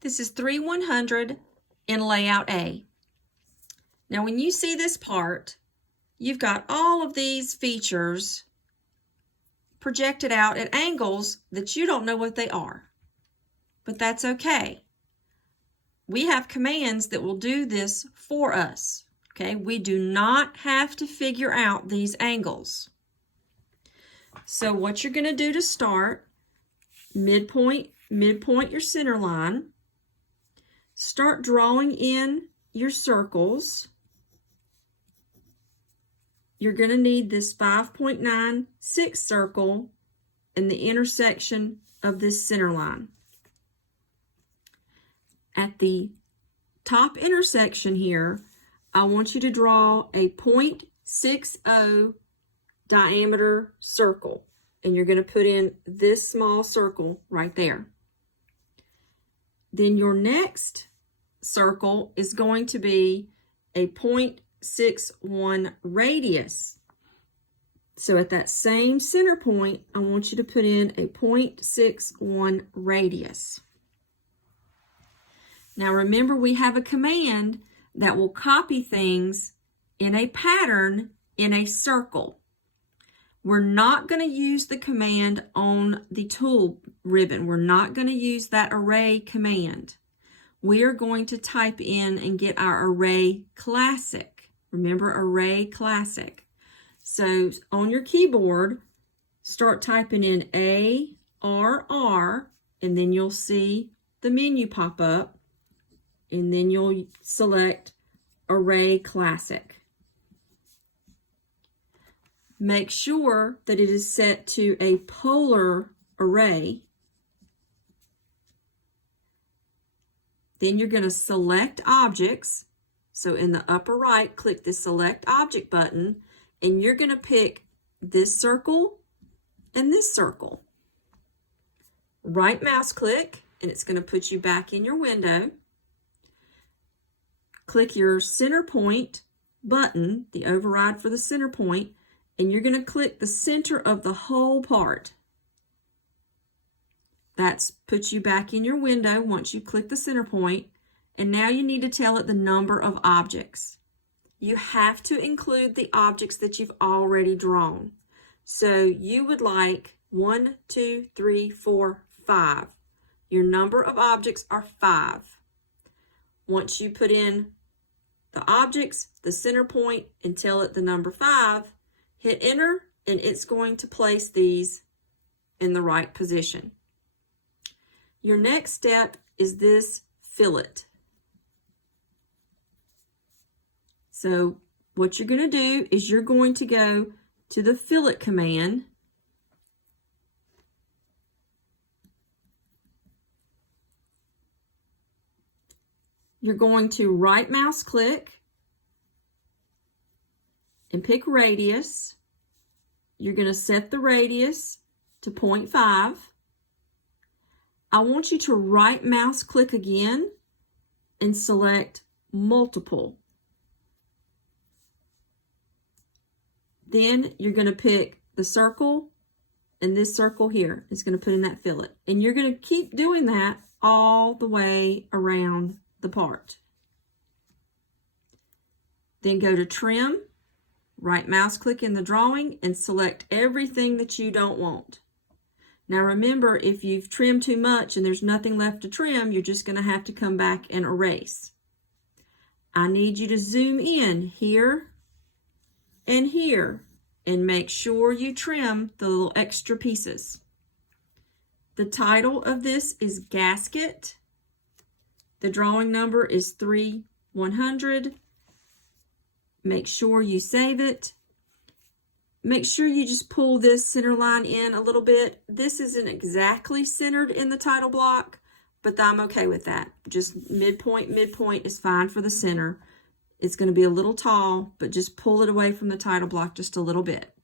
This is 3/100 in layout A. Now when you see this part, you've got all of these features projected out at angles that you don't know what they are. But that's okay. We have commands that will do this for us. Okay, we do not have to figure out these angles. So what you're going to do to start, midpoint your center line. Start drawing in your circles. You're going to need this 5.96 circle in the intersection of this center line. At the top intersection here, I want you to draw a 0.60 diameter circle, and you're going to put in this small circle right there. Then your next circle is going to be a 0.61 radius. So at that same center point, I want you to put in a 0.61 radius. Now remember, we have a command that will copy things in a pattern in a circle. We're not going to use the command on the tool ribbon. We're not going to use that array command. We are going to type in and get our array classic. Remember, array classic. So on your keyboard, start typing in ARR, and then you'll see the menu pop up, and then you'll select array classic. Make sure that it is set to a polar array. Then you're going to select objects. So in the upper right, click the select object button, and you're going to pick this circle and this circle. Right mouse click, and it's going to put you back in your window. Click your center point button, the override for the center point, and you're going to click the center of the whole part. That's puts you back in your window once you click the center point, and now you need to tell it the number of objects. You have to include the objects that you've already drawn. So you would like 1, 2, 3, 4, 5. Your number of objects are 5. Once you put in the objects, the center point, and tell it the number 5, hit enter, and it's going to place these in the right position. Your next step is this fillet. So what you're going to do is you're going to go to the fillet command. You're going to right mouse click and pick radius. You're going to set the radius to 0.5. I want you to right mouse click again and select multiple. Then you're going to pick the circle, and this circle here is going to put in that fillet. And you're going to keep doing that all the way around the part. Then go to trim, right mouse click in the drawing, and select everything that you don't want. Now remember, if you've trimmed too much and there's nothing left to trim, you're just going to have to come back and erase. I need you to zoom in here and here and make sure you trim the little extra pieces. The title of this is Gasket. The drawing number is 3/100. Make sure you save it. Make sure you just pull this center line in a little bit. This isn't exactly centered in the title block, but I'm okay with that. Just midpoint is fine for the center. It's going to be a little tall, but just pull it away from the title block just a little bit.